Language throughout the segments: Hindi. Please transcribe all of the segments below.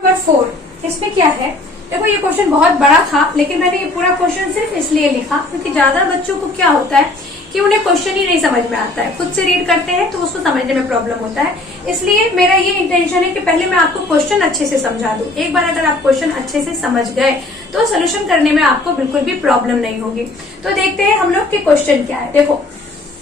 नंबर 4 इसमें क्या है, देखो ये क्वेश्चन बहुत बड़ा था, लेकिन मैंने ये पूरा क्वेश्चन सिर्फ इसलिए लिखा क्योंकि ज्यादा बच्चों को क्या होता है कि उन्हें क्वेश्चन ही नहीं समझ में आता है, खुद से रीड करते हैं तो उसको समझने में प्रॉब्लम होता है। इसलिए मेरा ये इंटेंशन है कि पहले मैं आपको क्वेश्चन अच्छे से समझा दूं। एक बार अगर आप क्वेश्चन अच्छे से समझ गए तो सोल्यूशन करने में आपको बिल्कुल भी प्रॉब्लम नहीं होगी। तो देखते हैं हम लोग के क्वेश्चन क्या है। देखो,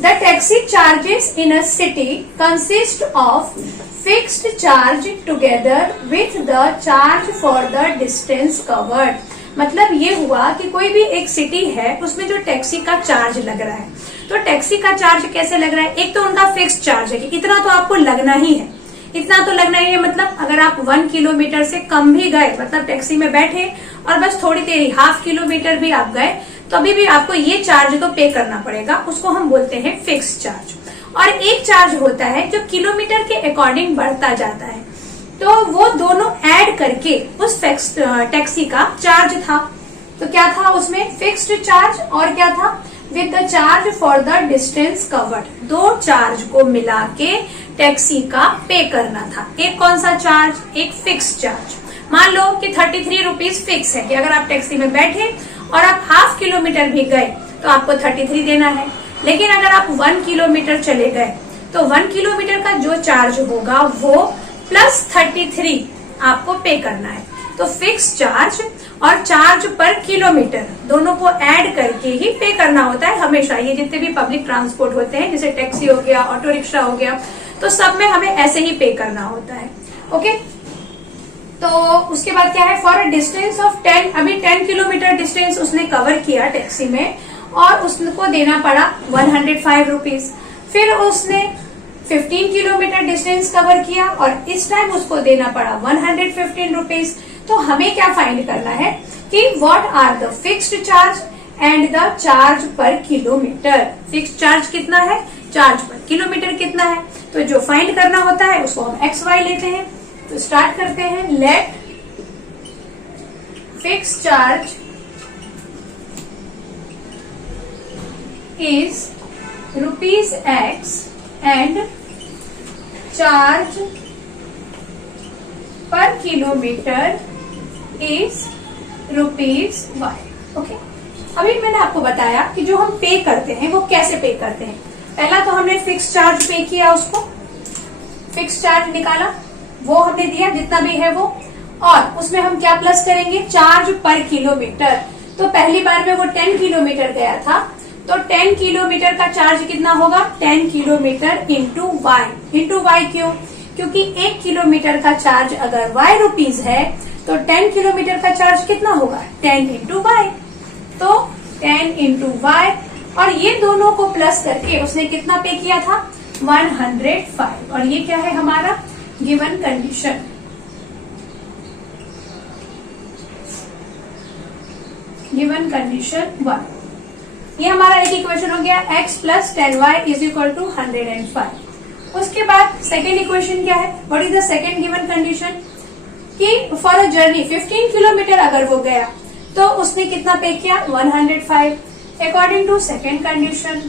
the taxi charges in a city consist of fixed charge together with the charge for the distance covered. मतलब ये हुआ कि कोई भी एक सिटी है, उसमें जो टैक्सी का चार्ज लग रहा है, तो टैक्सी का चार्ज कैसे लग रहा है, एक तो उनका फिक्स्ड चार्ज है कि इतना तो आपको लगना ही है, इतना तो लगना ही है। मतलब अगर आप 1 किलोमीटर से कम भी गए, मतलब टैक्सी में बैठे और बस थोड़ी देर, 1/2 किलोमीटर भी आप गए, तो अभी भी आपको ये चार्ज तो पे करना पड़ेगा, उसको हम बोलते हैं फिक्स्ड चार्ज। और एक चार्ज होता है जो किलोमीटर के अकॉर्डिंग बढ़ता जाता है, तो वो दोनों ऐड करके उस टैक्सी का चार्ज था। तो क्या था उसमें, फिक्स्ड चार्ज, और क्या था, with the charge for the distance covered. दो चार्ज को मिला के टैक्सी का पे करना था। एक कौन सा चार्ज, एक फिक्स चार्ज। मान लो कि 33 रुपीज फिक्स है कि अगर आप टैक्सी में बैठे और आप 1/2 किलोमीटर भी गए तो आपको 33 देना है। लेकिन अगर आप 1 किलोमीटर चले गए तो 1 किलोमीटर का जो चार्ज होगा वो प्लस 33 आपको पे करना है। तो फिक्स चार्ज और चार्ज पर किलोमीटर दोनों को ऐड करके ही पे करना होता है हमेशा। ये जितने भी पब्लिक ट्रांसपोर्ट होते हैं, जैसे टैक्सी हो गया, ऑटो रिक्शा हो गया, तो सब में हमें ऐसे ही पे करना होता है। ओके, तो उसके बाद क्या है, फॉर अ डिस्टेंस ऑफ 10, अभी 10 किलोमीटर डिस्टेंस उसने कवर किया टैक्सी में और उसको देना पड़ा 105 रुपीज। फिर उसने 15 किलोमीटर डिस्टेंस कवर किया और इस टाइम उसको देना पड़ा 115 रुपीज। तो हमें क्या फाइंड करना है कि what are the fixed charge and the charge per kilometre. Fixed charge कितना है, चार्ज पर किलोमीटर कितना है, तो जो फाइंड करना होता है उसको हम एक्स वाई लेते हैं। तो स्टार्ट करते हैं, let fixed charge is rupees X and charge per kilometer is rupees Y। Okay, अभी मैंने आपको बताया कि जो हम पे करते हैं वो कैसे पे करते हैं। पहला तो हमने फिक्स चार्ज पे किया, उसको फिक्स चार्ज निकाला, वो हमने दिया जितना भी है वो, और उसमें हम क्या प्लस करेंगे, चार्ज पर किलोमीटर। तो पहली बार में वो 10 किलोमीटर गया था, तो 10 किलोमीटर का चार्ज कितना होगा, 10 kilometre into y. Into y क्यों, क्योंकि 1 किलोमीटर का चार्ज अगर y रुपीज है तो 10 किलोमीटर का चार्ज कितना होगा, 10 इंटू वाई। तो 10 इंटू वाई, और ये दोनों को प्लस करके उसने कितना पे किया था, 105। और ये क्या है हमारा गिवन कंडीशन। गिवन कंडीशन 1, ये हमारा एक इक्वेशन हो गया, x plus 10y is equal to 105। उसके बाद सेकेंड इक्वेशन क्या है, what is the second given condition, कि फॉर अ जर्नी 15 किलोमीटर अगर वो गया तो उसने कितना पे किया, 105 according to second condition.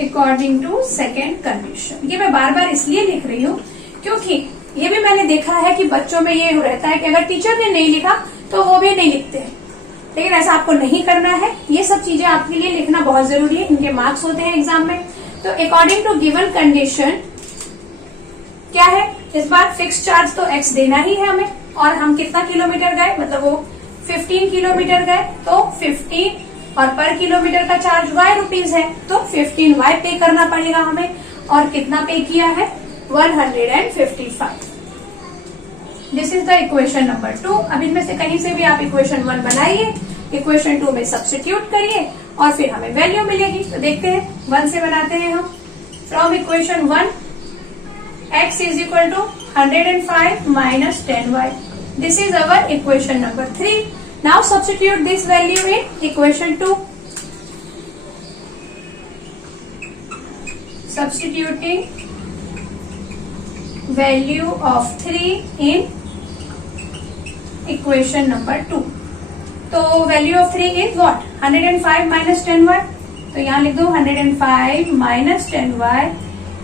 According to second condition, ये मैं बार बार इसलिए लिख रही हूँ क्योंकि ये भी मैंने देखा है कि बच्चों में ये रहता है कि अगर टीचर ने नहीं लिखा तो वो भी नहीं लिखते हैं, लेकिन ऐसा आपको नहीं करना है। ये सब चीजें आपके लिए लिखना बहुत जरूरी है, इनके मार्क्स होते हैं एग्जाम में। तो अकॉर्डिंग टू गिवन कंडीशन क्या है, इस बार फिक्स चार्ज तो x देना ही है हमें, और हम कितना किलोमीटर गए, मतलब वो 15 किलोमीटर गए, तो 15 और पर किलोमीटर का चार्ज y रुपीज है, तो 15y पे करना पड़ेगा हमें। और कितना पे किया है, 155। This is the equation number 2। अब इनमें से कहीं से भी आप इक्वेशन 1 बनाइए, इक्वेशन 2 में सब्स्टिट्यूट करिए और फिर हमें वैल्यू मिलेगी। तो देखते हैं, 1 से बनाते हैं हम। From equation 1, x is equal to 105 minus 10y। This is our equation number 3। Now substitute this value in equation 2। Substituting value of 3 in equation number 2। तो value of 3 is what, 105 minus 10y। तो यहाँ लिख दो 105 minus 10y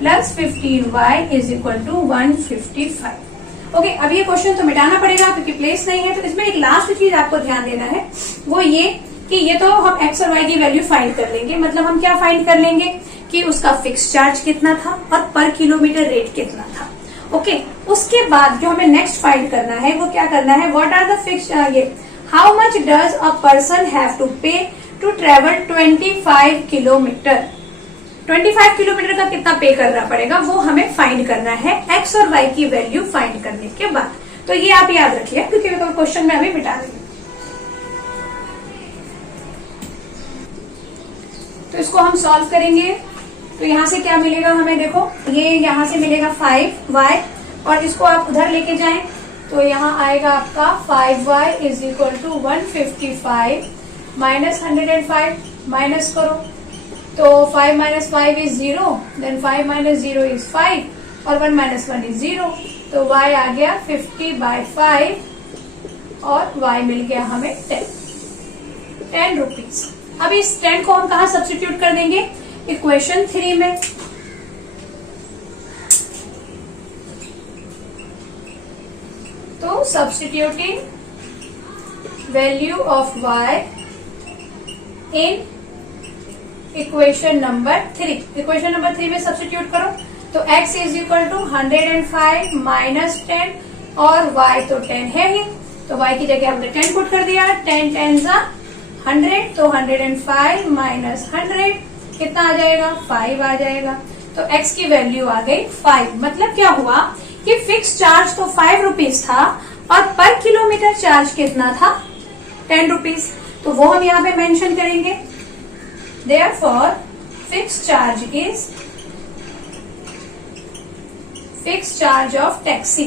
plus 15y is equal to 155। Okay, अब ये क्वेश्चन तो मिटाना पड़ेगा क्योंकि प्लेस नहीं है। तो इसमें एक लास्ट चीज आपको ध्यान देना है, वो ये कि ये तो हम एक्स और वाई की वैल्यू फाइंड कर लेंगे। मतलब हम क्या फाइंड कर लेंगे कि उसका फिक्स चार्ज कितना था और पर किलोमीटर रेट कितना था। ओके, उसके बाद जो हमें नेक्स्ट फाइंड करना है वो क्या करना है, व्हाट आर द फिक्स, ये how much does a person have to pay to travel 25 kilometre. 25 kilometre का कितना पे करना पड़ेगा वो हमें फाइंड करना है एक्स और वाई की वैल्यू फाइंड करने के बाद। तो ये आप याद रखिए क्योंकि क्वेश्चन में अभी मिटा देंगे। तो इसको हम सॉल्व करेंगे। तो यहाँ से क्या मिलेगा हमें, देखो ये यहाँ से मिलेगा 5y और इसको आप उधर लेके जाएं तो यहाँ आएगा आपका 5y is equal to 155 minus 105, minus करो तो 5 minus 5 is 0, then 5 minus 0 is 5 और 1 माइनस 1 इज 0। तो y आ गया 50/5 और y मिल गया हमें 10 रुपीज। अब इस 10 को हम कहा सब्स्टिट्यूट कर देंगे, इक्वेशन 3 में। तो substituting value of y in equation number 3, equation number 3 में सब्स्टिट्यूट करो तो x is equal to 105 minus 10 और y तो 10 है ही, तो y की जगह हमने 10 पुट कर दिया। 10 10 100, तो 105 माइनस 100 कितना आ जाएगा, 5 आ जाएगा। तो x की वैल्यू आ गई 5। मतलब क्या हुआ कि फिक्स चार्ज तो 5 रुपीज था और पर किलोमीटर चार्ज कितना था, 10 रुपीज। तो वो हम यहाँ पे मेंशन करेंगे। Therefore, fixed charge of taxi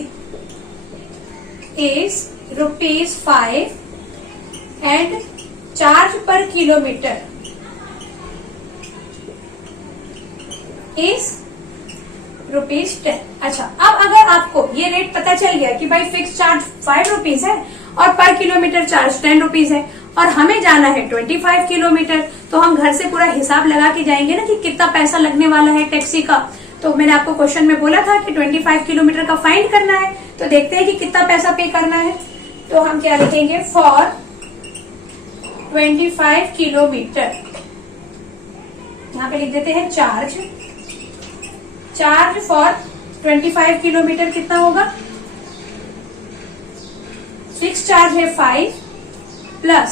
is ₹5 and charge per kilometer is ₹10। अच्छा, अब अगर आपको ये रेट पता चल गया कि भाई फिक्स चार्ज 5 रुपीज है और पर किलोमीटर चार्ज 10 रुपीज है और हमें जाना है 25 किलोमीटर, तो हम घर से पूरा हिसाब लगा के जाएंगे ना कि कितना पैसा लगने वाला है टैक्सी का। तो मैंने आपको क्वेश्चन में बोला था कि 25 किलोमीटर का फाइंड करना है। तो देखते हैं कि कितना पैसा पे करना है। तो हम क्या लिखेंगे, फॉर 25 किलोमीटर, यहाँ पे लिख देते हैं चार्ज फॉर 25 किलोमीटर कितना होगा, फिक्स चार्ज है 5 प्लस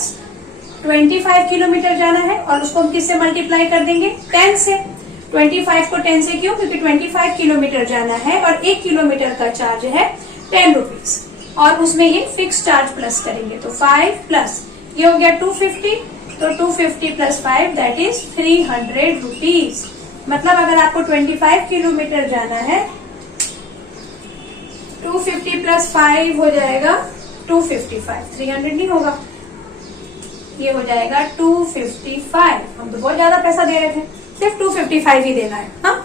25 किलोमीटर जाना है और उसको हम किससे मल्टीप्लाई कर देंगे, 10 से। 25 को 10 से क्यों, क्योंकि 25 किलोमीटर जाना है और 1 किलोमीटर का चार्ज है 10 रुपीज और उसमें ये फिक्स चार्ज प्लस करेंगे। तो 5 प्लस ये हो गया 250, तो 250 प्लस 5 दैट इज 300 रुपीज। मतलब अगर आपको 25 किलोमीटर जाना है 250 प्लस 5 हो जाएगा 255, 300 नहीं होगा, ये हो जाएगा 255। हम तो बहुत ज्यादा पैसा दे रहे थे, सिर्फ 255 ही देना है, हाँ,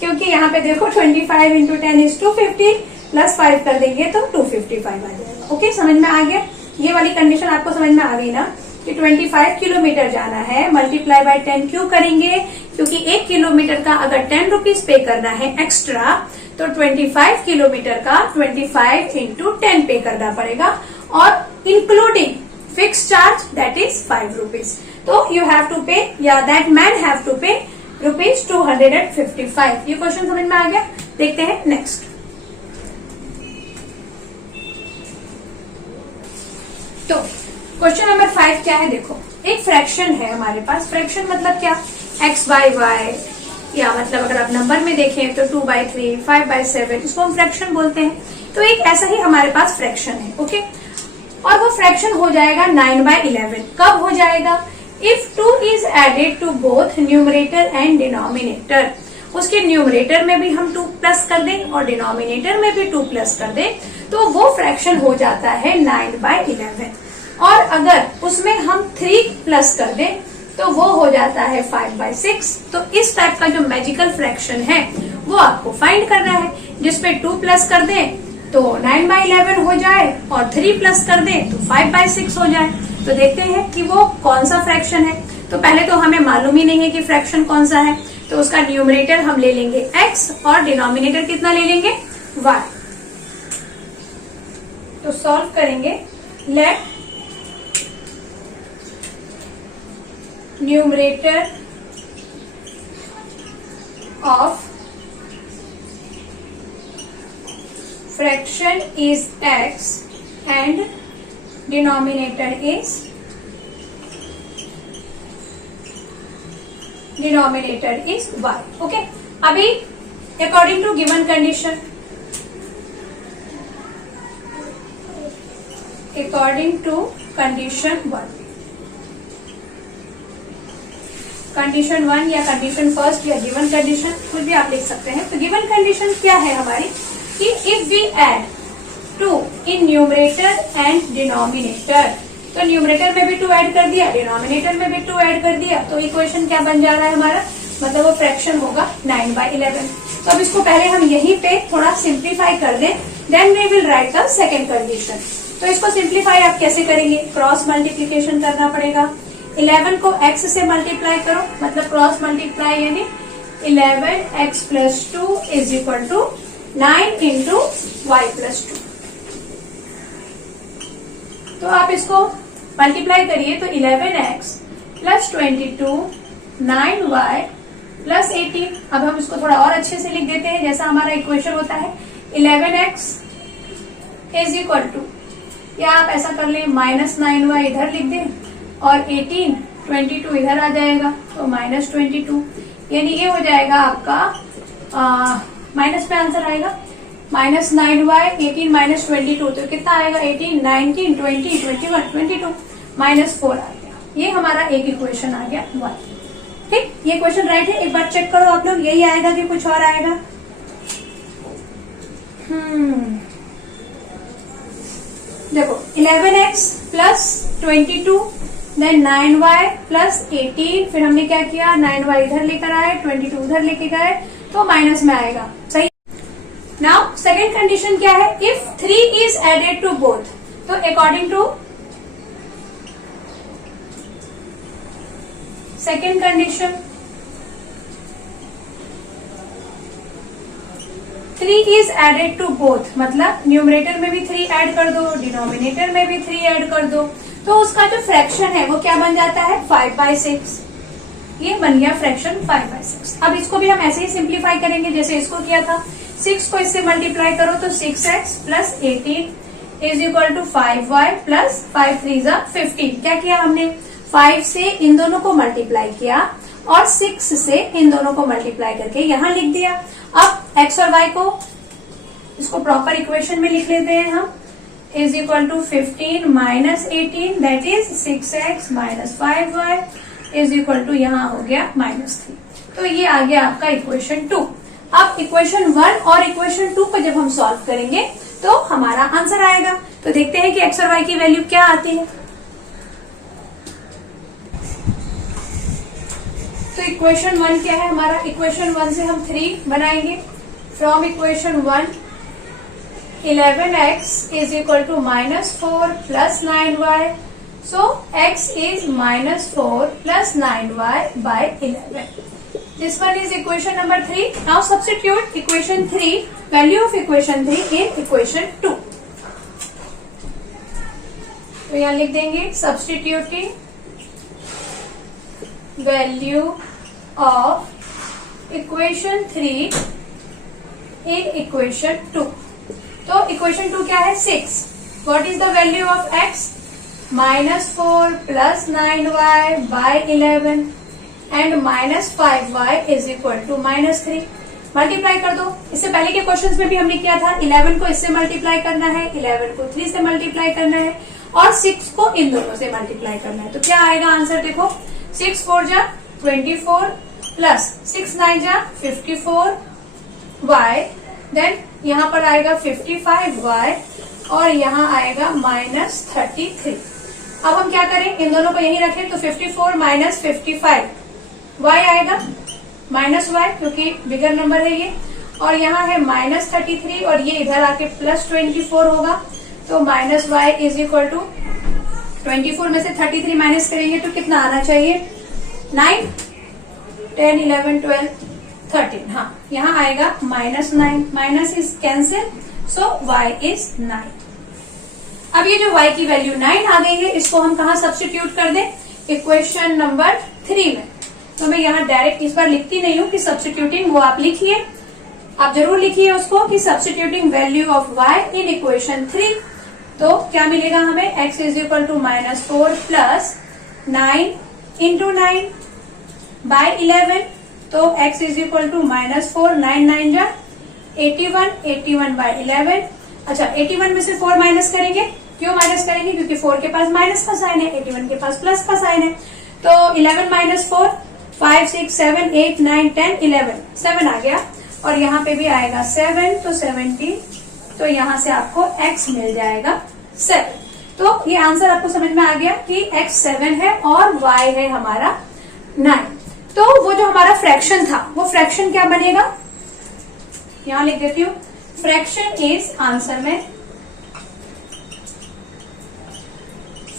क्योंकि यहाँ पे देखो 25 इंटू 10 इज 250 प्लस 5 कर देंगे तो 255 आ जाएगा। ओके, समझ में आ गया। ये वाली कंडीशन आपको समझ में आ गई ना कि 25 किलोमीटर जाना है, मल्टीप्लाई बाय 10 क्यों करेंगे, क्योंकि 1 किलोमीटर का अगर 10 रुपीज पे करना है एक्स्ट्रा तो 25 किलोमीटर का 25 इंटू 10 पे करना पड़ेगा और including fix charge that is 5 rupees. तो यू हैव टू पे या दैट मैन हैव टू पे ₹255। ये क्वेश्चन समझ में आ गया। देखते हैं नेक्स्ट। तो क्वेश्चन नंबर 5 क्या है, देखो एक फ्रैक्शन है हमारे पास। फ्रैक्शन मतलब क्या, x/y, या मतलब अगर आप नंबर में देखें तो 2/3, 5/7, इसको हम फ्रैक्शन बोलते हैं। तो एक ऐसा ही हमारे पास फ्रैक्शन है, ओके, और वो फ्रैक्शन हो जाएगा 9/11। कब हो जाएगा, if 2 is added to both numerator and denominator. उसके न्यूमरेटर में भी हम 2 प्लस कर दें और डिनोमिनेटर में भी 2 प्लस कर दें तो वो फ्रैक्शन हो जाता है 9/11। और अगर उसमें हम 3 प्लस कर दें तो वो हो जाता है 5/6। तो इस टाइप का जो मैजिकल फ्रैक्शन है वो आपको फाइंड करना है, जिसपे 2 प्लस कर दें तो 9/11 हो जाए और 3 प्लस कर दें तो 5/6 हो जाए। तो देखते हैं कि वो कौन सा फ्रैक्शन है। तो पहले तो हमें मालूम ही नहीं है कि फ्रैक्शन कौन सा है, तो उसका न्यूमरेटर हम ले लेंगे x और डिनोमिनेटर कितना ले लेंगे y। तो सॉल्व करेंगे। Let numerator of fraction is x and denominator is y। Okay, अभी according to given condition, according to condition 1, condition 1 या कंडीशन फर्स्ट या गिवन कंडीशन कुछ भी आप लिख सकते हैं। तो गिवन कंडीशन क्या है हमारी कि if we add 2 in numerator and denominator, तो न्यूमरेटर में भी 2 ऐड कर दिया, डिनोमिनेटर में भी 2 ऐड कर दिया, तो इक्वेशन क्या बन जा रहा है हमारा, मतलब वो फ्रैक्शन होगा 9/11। तो अब इसको पहले हम यहीं पे थोड़ा सिंप्लीफाई कर दें, then we will write the second condition. तो इसको सिंप्लीफाई आप कैसे करेंगे, क्रॉस मल्टीप्लीकेशन करना पड़ेगा। 11 को x से मल्टीप्लाई करो, मतलब क्रॉस मल्टीप्लाई, यानी 11x + 2 is equal to 9 into y + 2। तो आप इसको मल्टीप्लाई करिए तो 11x + 22 9y + 18। अब हम इसको थोड़ा और अच्छे से लिख देते हैं, जैसा हमारा इक्वेशन होता है 11x इज इक्वल टू, या आप ऐसा कर लें -9y इधर लिख दें और 18 22 इधर आ जाएगा, तो -22, यानी ये हो जाएगा आपका माइनस में आंसर आएगा -9y 18 - 22, तो कितना आएगा 18 19 20 21 22 -4 आ गया। ये हमारा एक इक्वेशन आ गया 1। ठीक, ये क्वेश्चन राइट है, एक बार चेक करो आप लोग, यही आएगा कि कुछ और आएगा। देखो 11x + 22 देन 9y + 18, फिर हमने क्या किया 9y इधर लेकर आए 22 उधर लेके गए, तो माइनस में आएगा। सही। नाउ सेकेंड कंडीशन क्या है, if 3 is added to both, तो according to second condition 3 is added to both, मतलब न्यूमरेटर में भी 3 ऐड कर दो, डिनोमिनेटर में भी 3 ऐड कर दो, तो उसका जो फ्रैक्शन है वो क्या बन जाता है 5/6। ये बन गया फ्रैक्शन 5/6। अब इसको भी हम ऐसे ही सिंप्लीफाई करेंगे जैसे इसको किया था। 6 को इससे मल्टीप्लाई करो तो 6x + 18 is equal to 5y + 5 3 = 15। क्या किया हमने, 5 से इन दोनों को मल्टीप्लाई किया और 6 से इन दोनों को मल्टीप्लाई करके यहाँ लिख दिया। अब x और y को इसको प्रॉपर इक्वेशन में लिख लेते हैं हम, is equal to 15 - 18 that is 6x - 5y is equal to यहाँ हो गया -3। तो ये आ गया आपका इक्वेशन 2। अब इक्वेशन 1 और इक्वेशन 2 को जब हम सॉल्व करेंगे तो हमारा आंसर आएगा। तो देखते हैं कि x और y की वैल्यू क्या आती है। तो इक्वेशन 1 क्या है हमारा, इक्वेशन 1 से हम 3 बनाएंगे। From equation 1 11x is equal to -4 + 9y, so x is -4 + 9y/11. This one is equation number 3. Now substitute equation 3, value of equation 3 in equation 2. तो यहाँ लिख देंगे substituting value of equation 3 in equation 2. तो equation 2 क्या है 6. What is the value of x? -4 + 9y/11 and -5y is equal to -3। Multiply कर दो। इससे पहले के क्वेश्चंस में भी हमने किया था 11 को इससे मल्टीप्लाई करना है, 11 को 3 से मल्टीप्लाई करना है और 6 को इन दोनों से मल्टीप्लाई करना है। तो क्या आएगा आंसर, देखो 6 4 जा 24 प्लस 6 9 जा 54y, देन यहाँ पर आएगा 55y और यहाँ आएगा -33। अब हम क्या करें, इन दोनों को यही रखें तो 54 - 55 y आएगा -y क्योंकि बिगर नंबर है ये, और यहाँ है -33 और ये इधर आके +24 होगा, तो -y इज इक्वल टू 24 में से 33 माइनस करेंगे तो कितना आना चाहिए 9। 10, 11, 12, 13, हाँ यहाँ आएगा -9, minus is cancel, so y is 9। अब ये जो y की वैल्यू 9 आ गई है, इसको हम कहा सब्स्टिट्यूट कर दें, इक्वेशन नंबर 3 में। तो मैं यहाँ डायरेक्ट इस बार लिखती नहीं हूँ कि सब्स्टिट्यूटिंग, वो आप लिखिए, आप जरूर लिखिए उसको कि substituting value of y in equation 3। तो क्या मिलेगा हमें, x is equal to -4 plus 9 into 9 by 11, तो x इज इक्वल टू -4, 9 9 जा 81, 81 बाय 11। अच्छा 81 में से 4 माइनस करेंगे, क्यों माइनस करेंगे, क्योंकि 4 के पास माइनस का साइन है, 81 के पास प्लस का साइन है। तो 11 माइनस 4, 5, 6, 7, 8, 9, 10, 11, 7 आ गया, और यहाँ पे भी आएगा 7, तो 17, तो यहाँ से आपको x मिल जाएगा 7। तो ये आंसर आपको समझ में आ गया कि x 7 है और y है हमारा 9। तो वो जो हमारा फ्रैक्शन था, वो फ्रैक्शन क्या बनेगा, यहां लिख देती हूँ, फ्रैक्शन इज, आंसर में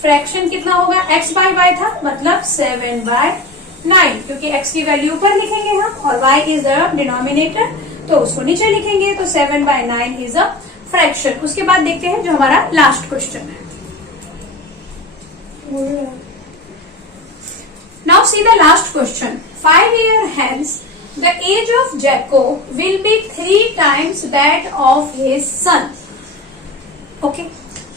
फ्रैक्शन कितना होगा, x बाय y था, मतलब 7 बाय 9, क्योंकि x की वैल्यू ऊपर लिखेंगे हम और y इज द डिनोमिनेटर, तो उसको नीचे लिखेंगे, तो 7 बाय 9 इज अ फ्रैक्शन। उसके बाद देखते हैं जो हमारा लास्ट क्वेश्चन है। Now see the last question. 5 years hence, the age of Jacob will be 3 times that of his son. Okay.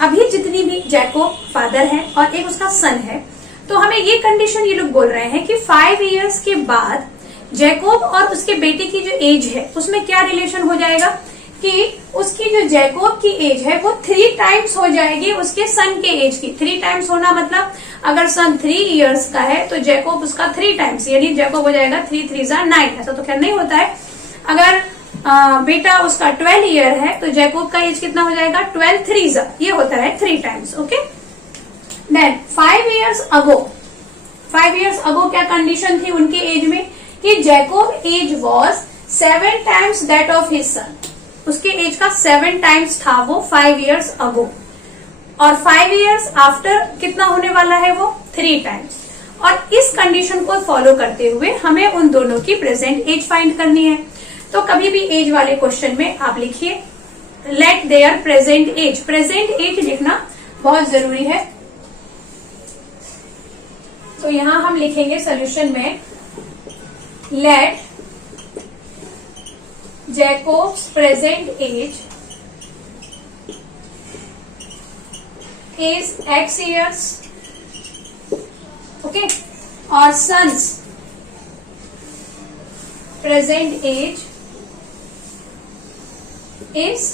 अभी जितनी भी जैकोब फादर है और एक उसका सन है, तो हमें ये कंडीशन ये लोग बोल रहे हैं कि 5 इयर्स के बाद जैकोब और उसके बेटे की जो एज है उसमें क्या रिलेशन हो जाएगा कि उसकी जो जैकोब की एज है वो 3 टाइम्स हो जाएगी उसके सन के एज की। 3 टाइम्स होना मतलब अगर सन 3 इयर्स का है तो जैकोब उसका 3 टाइम्स, यानी जैकोब हो जाएगा 3 3 9। ऐसा तो खैर नहीं होता है। अगर बेटा उसका 12 ईयर है तो जैकोब का एज कितना हो जाएगा, 12 3 ये होता है 3 times. Okay, then 5 years ago क्या कंडीशन थी उनके एज में कि Jacob age was 7 times that of his son. उसके एज का 7 टाइम्स था वो 5 इयर्स अगो, और 5 इयर्स आफ्टर कितना होने वाला है वो 3 टाइम्स। और इस कंडीशन को फॉलो करते हुए हमें उन दोनों की प्रेजेंट एज फाइंड करनी है। तो कभी भी एज वाले क्वेश्चन में आप लिखिए let their present age. Present age लिखना बहुत जरूरी है। तो यहां हम लिखेंगे सोल्यूशन में let Jacob's present age is x years, okay, और son's present age is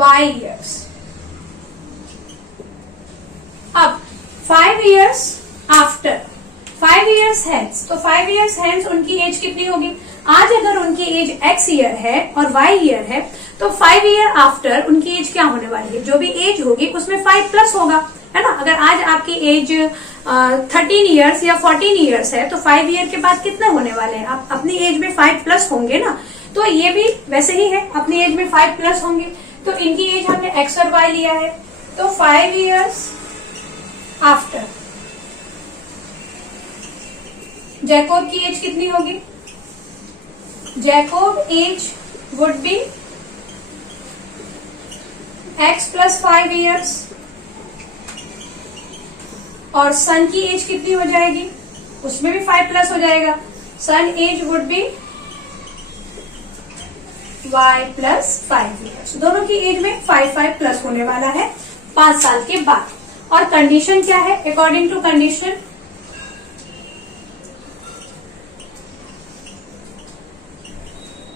y years। अब 5 years आफ्टर, 5 years hence, तो 5 years hence उनकी एज कितनी होगी। आज अगर उनकी एज x ईयर है और y ईयर है तो 5 ईयर आफ्टर उनकी एज क्या होने वाली है, जो भी एज होगी उसमें 5 प्लस होगा, है ना। अगर आज आपकी एज 13 इयर्स या 14 इयर्स है तो 5 ईयर के बाद कितने होने वाले हैं, आप अपनी एज में 5 प्लस होंगे ना। तो ये भी वैसे ही है, अपनी एज में 5 प्लस होंगे। तो इनकी एज हमने x और y लिया है, तो 5 इयर्स आफ्टर जैकोब की एज कितनी होगी, Jacob age would be x plus 5 years, और सन की एज कितनी हो जाएगी, उसमें भी 5 प्लस हो जाएगा। Son age would be y plus 5 years. दोनों की एज में 5 प्लस होने वाला है 5 साल के बाद। और कंडीशन क्या है, according to condition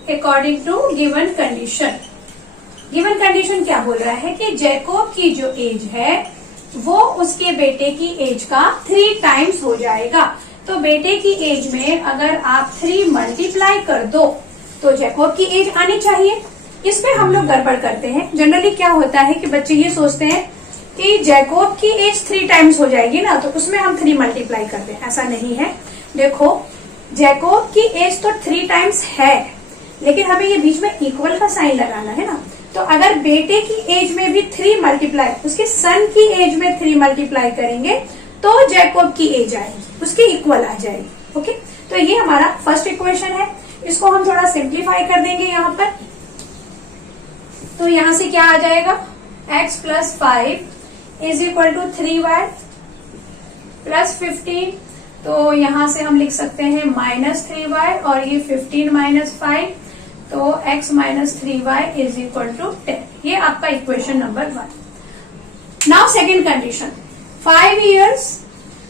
according to given condition. Given condition क्या बोल रहा है कि जैकोब की जो एज है वो उसके बेटे की एज का 3 टाइम्स हो जाएगा। तो बेटे की एज में अगर आप 3 मल्टीप्लाई कर दो तो जैकोब की एज आनी चाहिए। इसमें हम लोग गड़बड़ करते हैं। जनरली क्या होता है कि बच्चे ये सोचते हैं कि जैकोब की एज 3 टाइम्स हो जाएगी ना, तो उसमें हम 3 मल्टीप्लाई करते हैं। ऐसा नहीं है। देखो जैकोब की एज तो 3 टाइम्स है, लेकिन हमें ये बीच में इक्वल का साइन लगाना है ना। तो अगर बेटे की एज में भी 3 मल्टीप्लाई, उसके सन की एज में 3 मल्टीप्लाई करेंगे तो जैकोब की एज आएगी, उसकी इक्वल आ जाएगी। ओके, तो ये हमारा फर्स्ट इक्वेशन है। इसको हम थोड़ा सिंप्लीफाई कर देंगे यहाँ पर। तो यहाँ से क्या आ जाएगा, x plus 5 is equal to 3y plus 15। तो यहाँ से हम लिख सकते हैं -3y और ये 15 माइनस 5, तो x minus 3y is equal to 10। ये आपका equation number 1। Now second condition, 5 years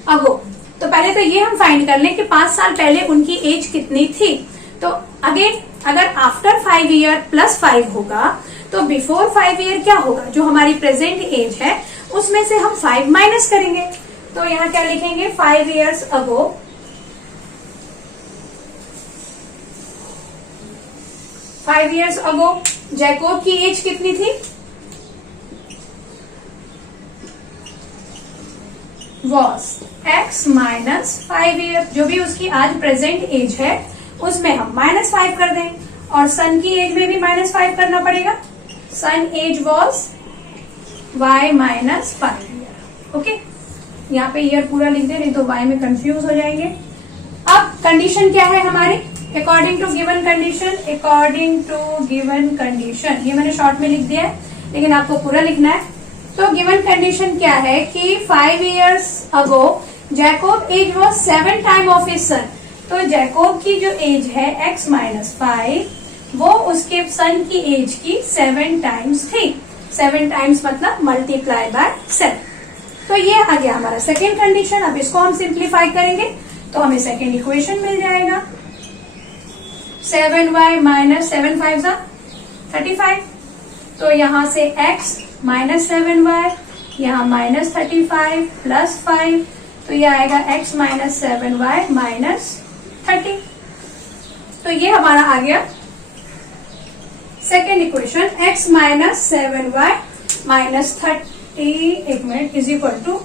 ago. तो पहले तो ये हम फाइंड कर लें कि 5 साल पहले उनकी एज कितनी थी। तो अगेन अगर आफ्टर 5 year प्लस 5 होगा तो बिफोर 5 year क्या होगा, जो हमारी प्रेजेंट एज है उसमें से हम 5 माइनस करेंगे। तो यहाँ क्या लिखेंगे, 5 years अगो 5 years अगो जैकोब की एज कितनी थी, वॉज x माइनस 5 year। जो भी उसकी आज प्रेजेंट एज है उसमें हम -5 कर दें, और सन की एज में भी -5 करना पड़ेगा। Son age was y minus 5 year। Okay, यहाँ पे ईयर पूरा लिख दे, नहीं तो y में कंफ्यूज हो जाएंगे। अब कंडीशन क्या है हमारी, according to given condition, according to given condition, ये मैंने शॉर्ट में लिख दिया है लेकिन आपको पूरा लिखना है। तो गिवन कंडीशन क्या है कि 5 years ago Jacob age was 7 time of his son. तो जैकोब की जो एज है x माइनस 5, वो उसके सन की एज की 7 टाइम्स थी। 7 टाइम्स मतलब मल्टीप्लाई बाय 7। तो ये आ गया हमारा सेकेंड कंडीशन। अब इसको हम सिंप्लीफाई करेंगे तो हमें सेकेंड इक्वेशन मिल जाएगा, 7y माइनस 7 5 35। तो यहाँ से x माइनस 7y, यहाँ माइनस 35 प्लस 5, तो ये आएगा x माइनस 7y माइनस 30। तो ये हमारा आ गया second equation, x minus 7y minus 30 एक minute is equal to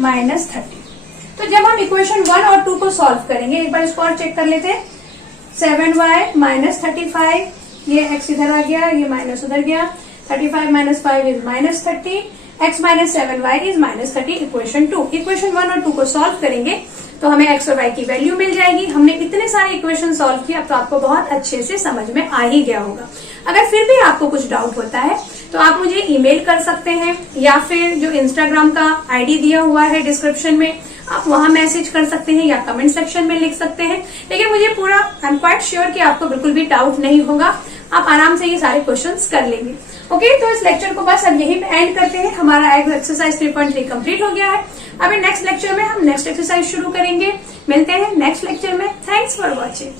minus 30। तो जब हम इक्वेशन 1 और 2 को सॉल्व करेंगे, एक बार इसको और चेक कर लेते हैं। 7y माइनस 35, ये x इधर आ गया, ये माइनस उधर गया, 35 minus 5 is minus 30, x minus 7y is minus 30। Equation 2, equation 1 और 2 को सॉल्व करेंगे तो हमें x और y की वैल्यू मिल जाएगी। हमने इतने सारे इक्वेशन सॉल्व किए, अब तो आपको बहुत अच्छे से समझ में आ ही गया होगा। अगर फिर भी आपको कुछ डाउट होता है तो आप मुझे ईमेल कर सकते हैं, या फिर जो इंस्टाग्राम का आईडी दिया हुआ है डिस्क्रिप्शन में, आप वहां मैसेज कर सकते हैं या कमेंट सेक्शन में लिख सकते हैं। लेकिन मुझे पूरा आई एम क्वाइट श्योर कि आपको बिल्कुल भी डाउट नहीं होगा, आप आराम से ये सारे क्वेश्चंस कर लेंगे। ओके, तो इस लेक्चर को बस अब यहीं पे एंड करते हैं। हमारा एक्सरसाइज 3.3 कंप्लीट हो गया है। अभी नेक्स्ट लेक्चर में हम नेक्स्ट एक्सरसाइज शुरू करेंगे। मिलते हैं नेक्स्ट लेक्चर में। Thanks for watching.